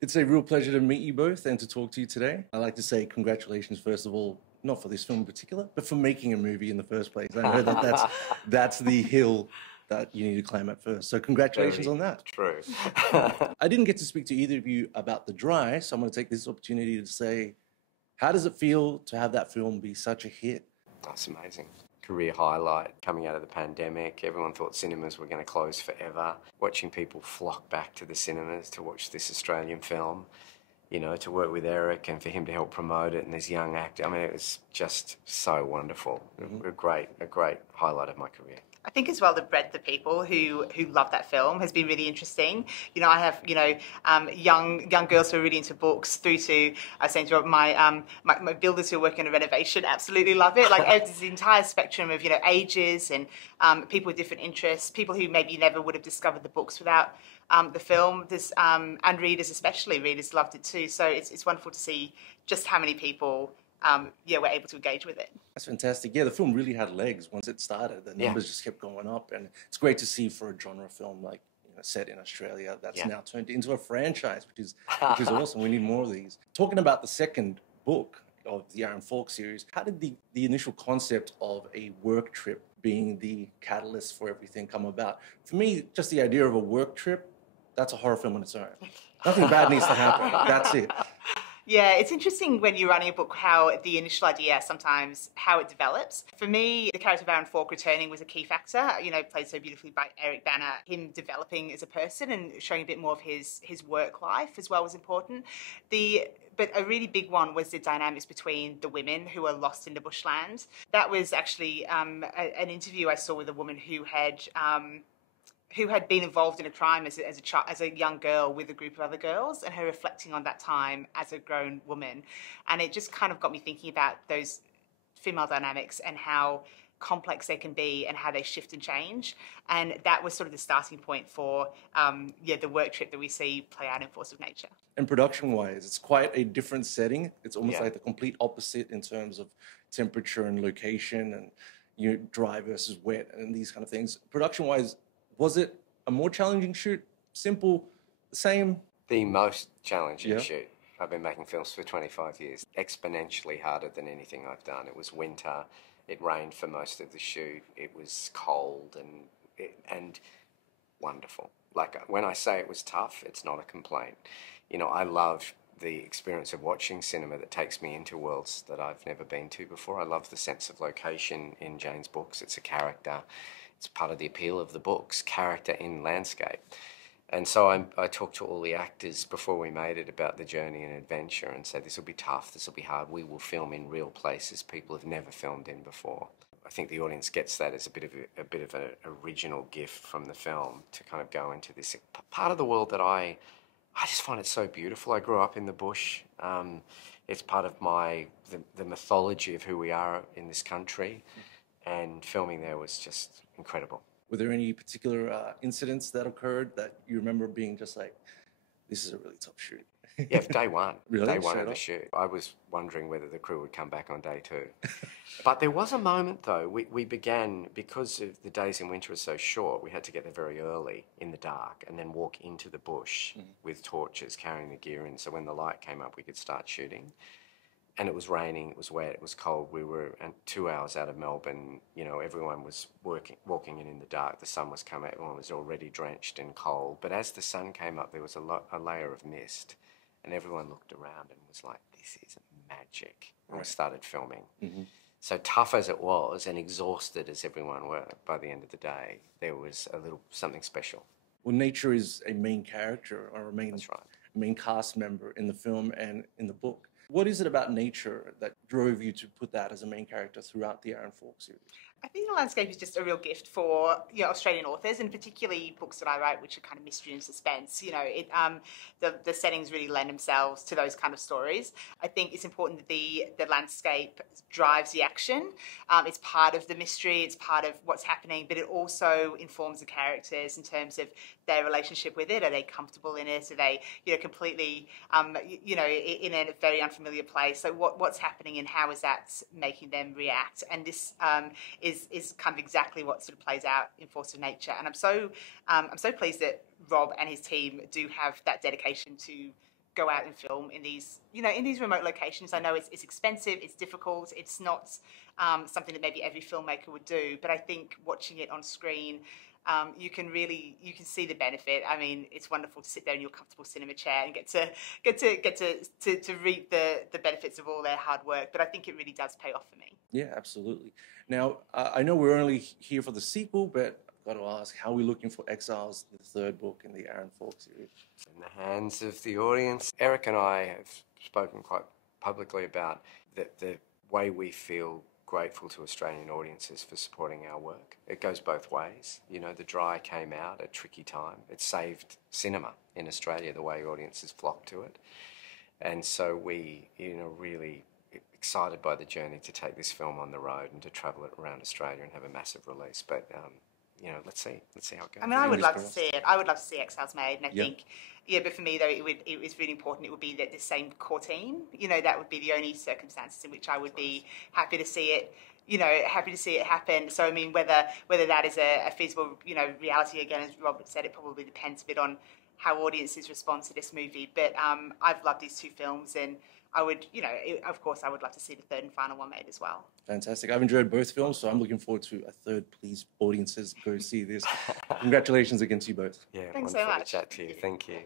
It's a real pleasure to meet you both and to talk to you today. I'd like to say congratulations, first of all, not for this film in particular, but for making a movie in the first place. I know that that's the hill that you need to climb at first. So congratulations Very on that. true. I didn't get to speak to either of you about The Dry, so I'm going to take this opportunity to say, how does it feel to have that film be such a hit? That's amazing. Career highlight coming out of the pandemic. Everyone thought cinemas were going to close forever. Watching people flock back to the cinemas to watch this Australian film, you know, to work with Eric and for him to help promote it and this young actor. I mean, it was just so wonderful. A great highlight of my career. I think as well the breadth of people who love that film has been really interesting. You know, I have young girls who are really into books through to I was saying to my builders who are working on a renovation absolutely love it. Like there's the entire spectrum of ages and people with different interests, people who maybe never would have discovered the books without the film. There's and readers loved it too. So it's wonderful to see just how many people were able to engage with it. That's fantastic. Yeah, the film really had legs once it started. The numbers just kept going up, and it's great to see for a genre film like set in Australia that's now turned into a franchise, which is awesome. We need more of these. Talking about the second book of the Aaron Falk series, how did the initial concept of a work trip being the catalyst for everything come about? For me, just the idea of a work trip, that's a horror film on its own. Nothing bad needs to happen. That's it. Yeah, it's interesting when you're writing a book how the initial idea, sometimes how it develops. For me, the character of Aaron Falk returning was a key factor, played so beautifully by Eric Bana. Him developing as a person and showing a bit more of his work life as well was important. But a really big one was the dynamics between the women who were lost in the bushland. That was actually an interview I saw with a woman who had been involved in a crime as a young girl with a group of other girls, and her reflecting on that time as a grown woman. And it just kind of got me thinking about those female dynamics and how complex they can be and how they shift and change. And that was sort of the starting point for the work trip that we see play out in Force of Nature. And production-wise, it's quite a different setting. It's almost like the complete opposite in terms of temperature and location and dry versus wet and these kind of things. Production-wise, was it a more challenging shoot? Simple? The same? The most challenging shoot. I've been making films for 25 years. Exponentially harder than anything I've done. It was winter. It rained for most of the shoot. It was cold and wonderful. Like when I say it was tough, it's not a complaint. I love the experience of watching cinema that takes me into worlds that I've never been to before. I love the sense of location in Jane's books. It's a character. It's part of the appeal of the books, character in landscape. And so I talked to all the actors before we made it about the journey and adventure and said, this will be tough, this will be hard. We will film in real places people have never filmed in before. I think the audience gets that as a bit of an original gift from the film to kind of go into this part of the world that I just find it so beautiful. I grew up in the bush. It's part of the mythology of who we are in this country. And filming there was just incredible. Were there any particular incidents that occurred that you remember being just like, this is a really tough shoot? Yeah, day one. Really? Day one of the shoot. I was wondering whether the crew would come back on day two. But there was a moment, though. We began, because of the days in winter are so short, we had to get there very early in the dark and then walk into the bush with torches, carrying the gear in. So when the light came up, we could start shooting. And it was raining, it was wet, it was cold. We were 2 hours out of Melbourne. Everyone was walking in the dark. The sun was coming, everyone was already drenched and cold. But as the sun came up, there was a layer of mist. And everyone looked around and was like, this is magic. And we started filming. So tough as it was and exhausted as everyone were by the end of the day, there was something special. Well, nature is a main character or a main cast member in the film and in the book. What is it about nature that drove you to put that as a main character throughout the Aaron Falk series? I think the landscape is just a real gift for Australian authors, and particularly books that I write, which are kind of mystery and suspense. The settings really lend themselves to those kind of stories. I think it's important that the landscape drives the action. It's part of the mystery. It's part of what's happening, but it also informs the characters in terms of their relationship with it. Are they comfortable in it? Are they completely in a very unfamiliar place? So what's happening and how is that making them react? And this is kind of exactly what sort of plays out in Force of Nature. And I'm so pleased that Rob and his team do have that dedication to go out and film in these, in these remote locations. I know it's expensive, it's difficult, it's not something that maybe every filmmaker would do, but I think watching it on screen, you can see the benefit. I mean, it's wonderful to sit there in your comfortable cinema chair and get to reap the benefits of all their hard work. But I think it really does pay off for me. Yeah, absolutely. Now, I know we're only here for the sequel, but I've got to ask, how are we looking for Exiles, the third book in the Aaron Falk series? In the hands of the audience. Eric and I have spoken quite publicly about the way we feel grateful to Australian audiences for supporting our work. It goes both ways. The Dry came out at a tricky time. It saved cinema in Australia, the way audiences flocked to it. And so we, really excited by the journey to take this film on the road and to travel it around Australia and have a massive release. But, let's see how it goes. I mean, I would love to see it. I would love to see Exiles made, and I think, but for me though, it was really important. It would be the same core team. That would be the only circumstances in which I would be happy to see it. Happy to see it happen. So I mean, whether that is a feasible, reality, again, as Robert said, it probably depends a bit on how audiences respond to this movie. But I've loved these two films, and I would, of course, I would love to see the third and final one made as well. Fantastic. I've enjoyed both films, so I'm looking forward to a third. Please, audiences, go see this. Congratulations again to you both. Yeah, thanks so much. To chat to you. Thank you.